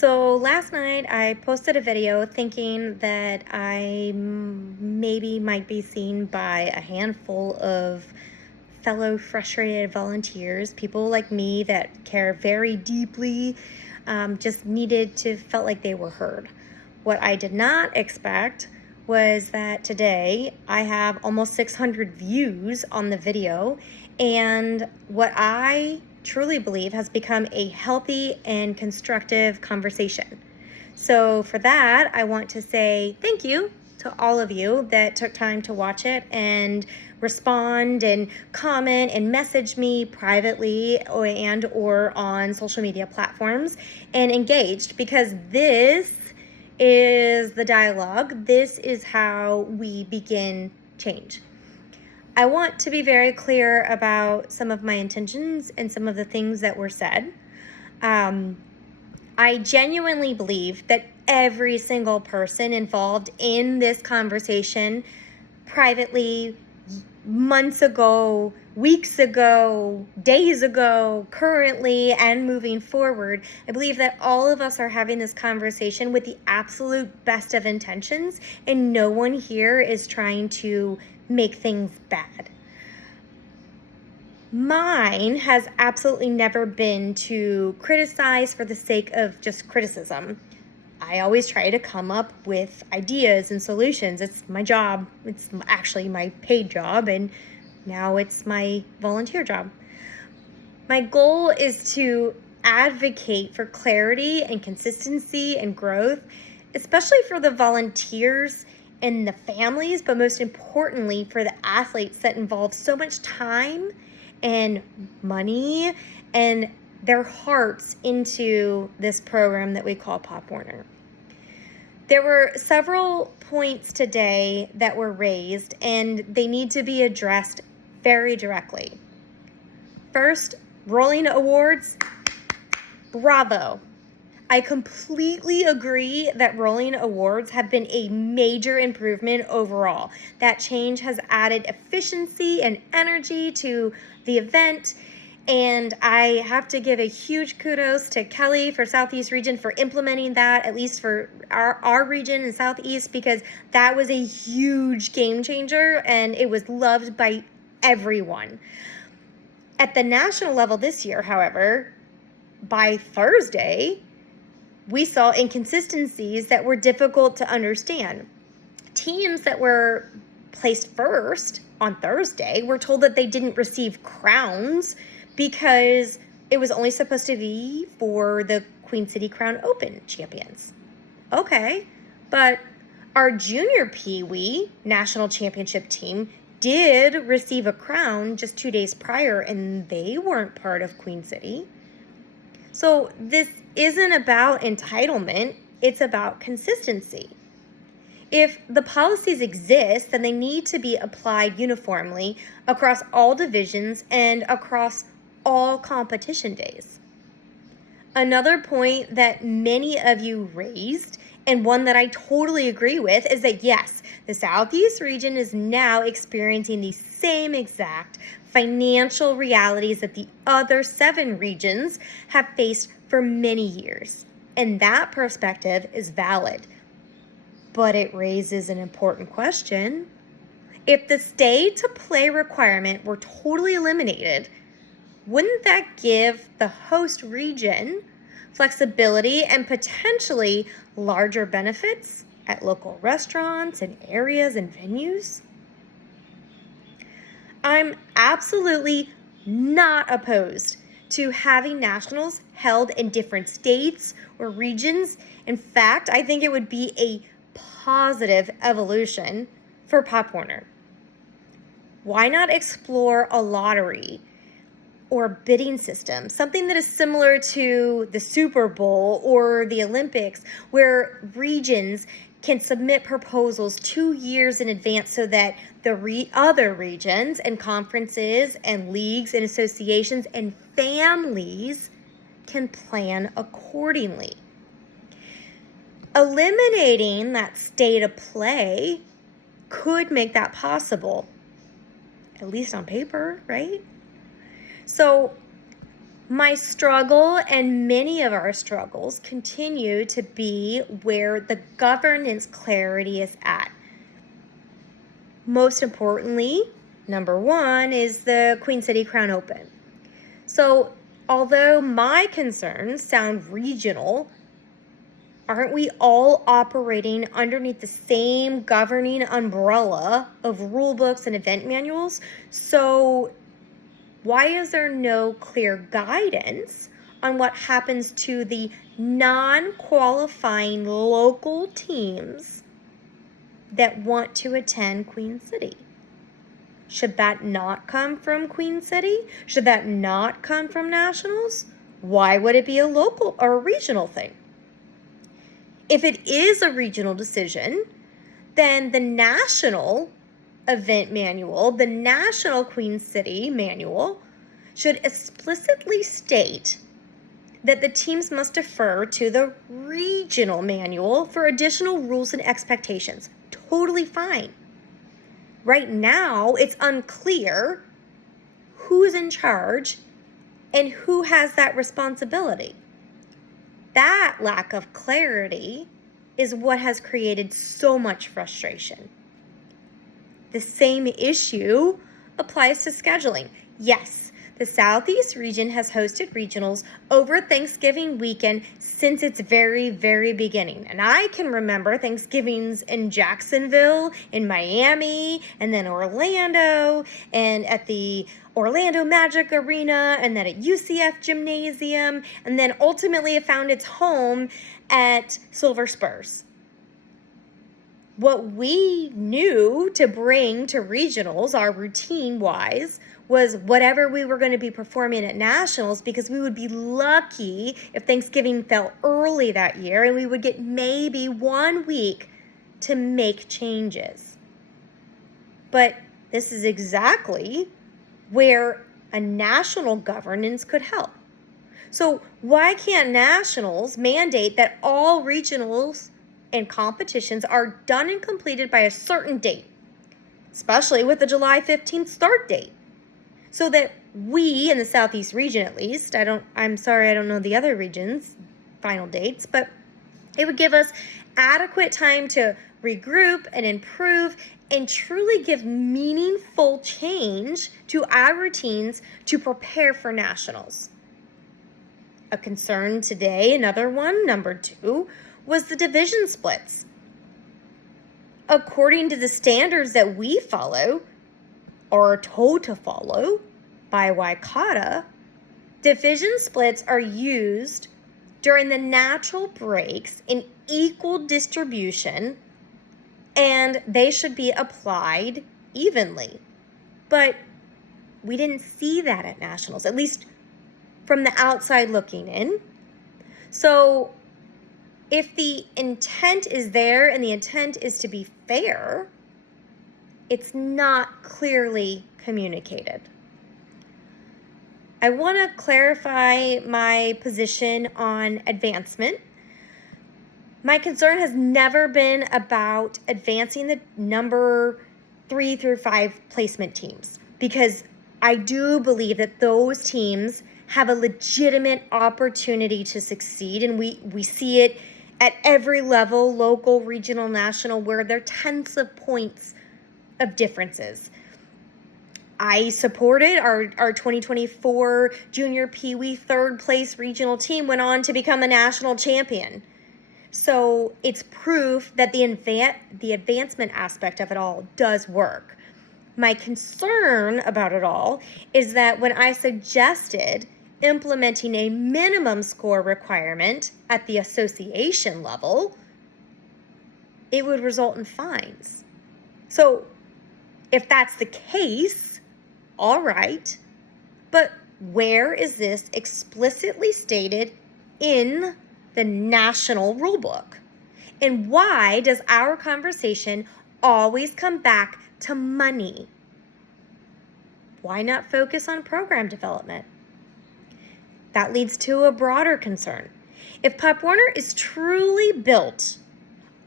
So last night I posted a video thinking that I maybe might be seen by a handful of fellow frustrated volunteers, people like me that care very deeply, just felt like they were heard. What I did not expect was that today I have almost 600 views on the video, and what I truly believe has become a healthy and constructive conversation. So for that, I want to say thank you to all of you that took time to watch it and respond and comment and message me privately or on social media platforms and engaged, because this is the dialogue. This is how we begin change. I want to be very clear about some of my intentions and some of the things that were said. I genuinely believe that every single person involved in this conversation privately, months ago, weeks ago, days ago, currently, and moving forward, I believe that all of us are having this conversation with the absolute best of intentions, and no one here is trying to make things bad. Mine has absolutely never been to criticize for the sake of just criticism. I always try to come up with ideas and solutions. It's my job. It's actually my paid job, and now it's my volunteer job. My goal is to advocate for clarity and consistency and growth, especially for the volunteers and the families, but most importantly for the athletes that involve so much time and money and their hearts into this program that we call Pop Warner. There were several points today that were raised, and they need to be addressed very directly. First, rolling awards, bravo. I completely agree that rolling awards have been a major improvement overall. That change has added efficiency and energy to the event, and I have to give a huge kudos to Kelly for Southeast Region for implementing that, at least for our region in Southeast, because that was a huge game changer and it was loved by everyone. At the national level this year, however, by Thursday, we saw inconsistencies that were difficult to understand. Teams that were placed first on Thursday were told that they didn't receive crowns because it was only supposed to be for the Queen City Crown Open champions. Okay, but our junior Pee-wee national championship team did receive a crown just 2 days prior, and they weren't part of Queen City. So this isn't about entitlement, it's about consistency. If the policies exist, then they need to be applied uniformly across all divisions and across all competition days. Another point that many of you raised, and one that I totally agree with, is that yes, the Southeast region is now experiencing the same exact financial realities that the other 7 regions have faced for many years. And that perspective is valid. But it raises an important question. If the stay-to-play requirement were totally eliminated, wouldn't that give the host region flexibility and potentially larger benefits at local restaurants and areas and venues? I'm absolutely not opposed to having nationals held in different states or regions. In fact, I think it would be a positive evolution for Pop Warner. Why not explore a lottery or bidding system, something that is similar to the Super Bowl or the Olympics, where regions can submit proposals 2 years in advance so that the other regions and conferences and leagues and associations and families can plan accordingly. Eliminating that state of play could make that possible, at least on paper, right? So My struggle and many of our struggles continue to be where the governance clarity is at. Most importantly, number one is the Queen City Crown Open. So, although my concerns sound regional, aren't we all operating underneath the same governing umbrella of rule books and event manuals? So, why is there no clear guidance on what happens to the non-qualifying local teams that want to attend Queen City? Should that not come from Queen City? Should that not come from nationals? Why would it be a local or a regional thing? If it is a regional decision, then the national event manual, the national Queen City manual, should explicitly state that the teams must defer to the regional manual for additional rules and expectations. Totally fine. Right now, it's unclear who's in charge and who has that responsibility. That lack of clarity is what has created so much frustration. The same issue applies to scheduling. Yes, the Southeast region has hosted regionals over Thanksgiving weekend since its very, very beginning. And I can remember Thanksgivings in Jacksonville, in Miami, and then Orlando, and at the Orlando Magic Arena, and then at UCF Gymnasium, and then ultimately it found its home at Silver Spurs. What we knew to bring to regionals, our routine-wise, was whatever we were going to be performing at nationals, because we would be lucky if Thanksgiving fell early that year and we would get maybe 1 week to make changes. But this is exactly where a national governance could help. So why can't nationals mandate that all regionals and competitions are done and completed by a certain date, especially with the July 15th start date, so that we in the Southeast region, at least, I'm sorry, I don't know the other regions' final dates, but it would give us adequate time to regroup and improve and truly give meaningful change to our routines to prepare for nationals. A concern today, another one, number 2, was the division splits. According to the standards that we follow, or are told to follow by WICATA, division splits are used during the natural breaks in equal distribution, and they should be applied evenly. But we didn't see that at nationals, at least from the outside looking in. So if the intent is there and the intent is to be fair, it's not clearly communicated. I want to clarify my position on advancement. My concern has never been about advancing the number 3 through 5 placement teams, because I do believe that those teams have a legitimate opportunity to succeed, and we see it at every level, local, regional, national, where there are tens of points of differences. I supported our 2024 Junior Pee Wee third place regional team went on to become a national champion. So it's proof that the advancement aspect of it all does work. My concern about it all is that when I suggested implementing a minimum score requirement at the association level, it would result in fines. So if that's the case, all right, but where is this explicitly stated in the national rulebook? And why does our conversation always come back to money? Why not focus on program development? That leads to a broader concern. If Pop Warner is truly built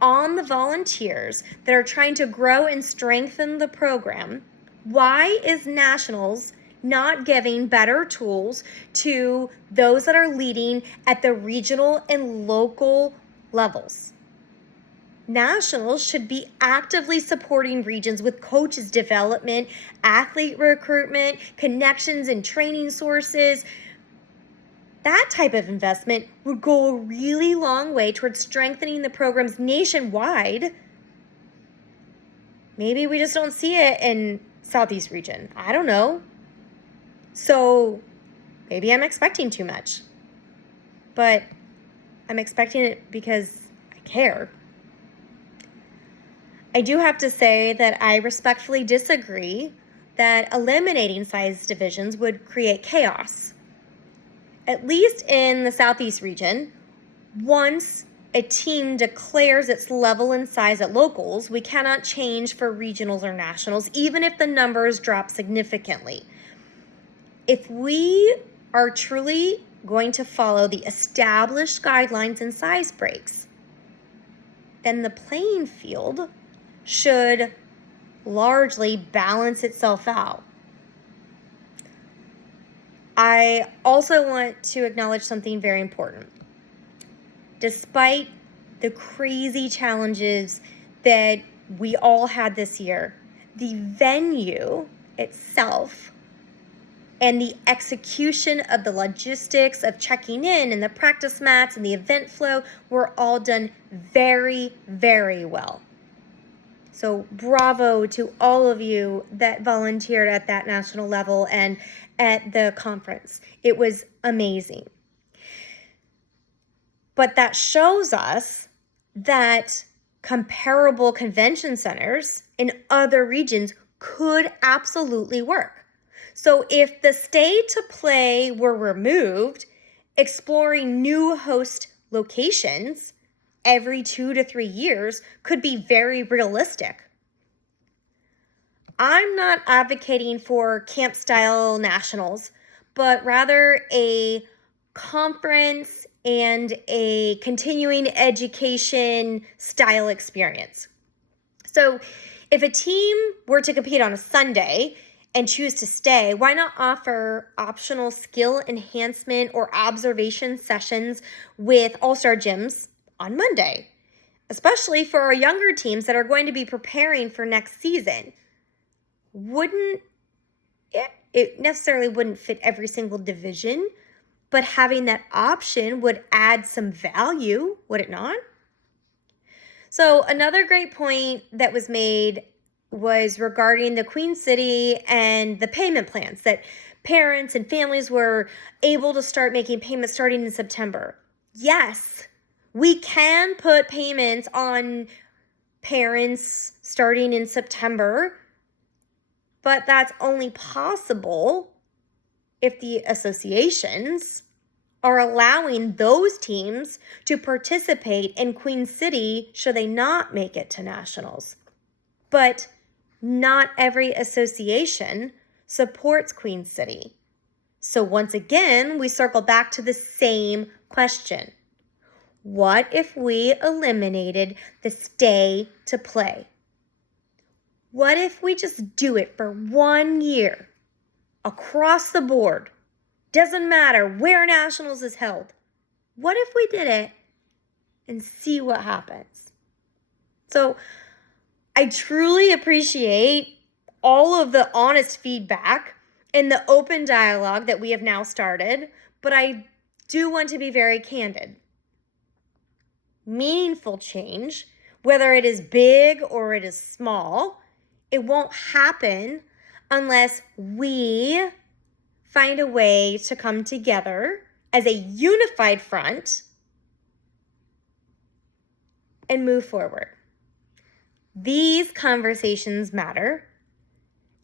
on the volunteers that are trying to grow and strengthen the program, why is nationals not giving better tools to those that are leading at the regional and local levels. Nationals should be actively supporting regions with coaches development, athlete recruitment, connections and training sources. That type of investment would go a really long way towards strengthening the programs nationwide. Maybe we just don't see it in Southeast region. I don't know. So maybe I'm expecting too much. But I'm expecting it because I care. I do have to say that I respectfully disagree that eliminating size divisions would create chaos. At least in the Southeast region, once a team declares its level and size at locals, we cannot change for regionals or nationals, even if the numbers drop significantly. If we are truly going to follow the established guidelines and size breaks, then the playing field should largely balance itself out. I also want to acknowledge something very important. Despite the crazy challenges that we all had this year, the venue itself and the execution of the logistics of checking in and the practice mats and the event flow were all done very, very well. So bravo to all of you that volunteered at that national level and at the conference. It was amazing. But that shows us that comparable convention centers in other regions could absolutely work. So if the stay to play were removed, exploring new host locations every 2 to 3 years could be very realistic. I'm not advocating for camp style nationals, but rather a conference and a continuing education style experience. So if a team were to compete on a Sunday and choose to stay, why not offer optional skill enhancement or observation sessions with all-star gyms on Monday, especially for our younger teams that are going to be preparing for next season? It necessarily wouldn't fit every single division, but having that option would add some value, would it not? So another great point that was made was regarding the Queen City and the payment plans, that parents and families were able to start making payments starting in September. Yes, we can put payments on parents starting in September, but that's only possible if the associations are allowing those teams to participate in Queen City should they not make it to nationals. But not every association supports Queen City. So once again, we circle back to the same question. What if we eliminated the stay to play? What if we just do it for 1 year across the board? Doesn't matter where nationals is held. What if we did it and see what happens? So I truly appreciate all of the honest feedback and the open dialogue that we have now started, but I do want to be very candid. Meaningful change, whether it is big or it is small, it won't happen unless we find a way to come together as a unified front and move forward. These conversations matter,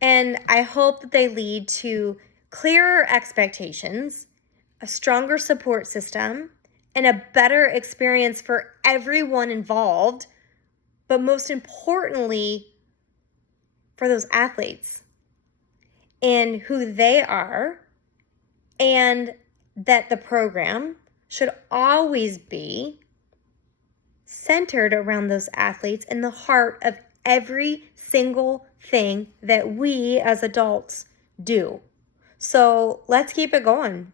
and I hope that they lead to clearer expectations, a stronger support system, and a better experience for everyone involved, but most importantly, for those athletes and who they are, and that the program should always be centered around those athletes in the heart of every single thing that we as adults do. So let's keep it going.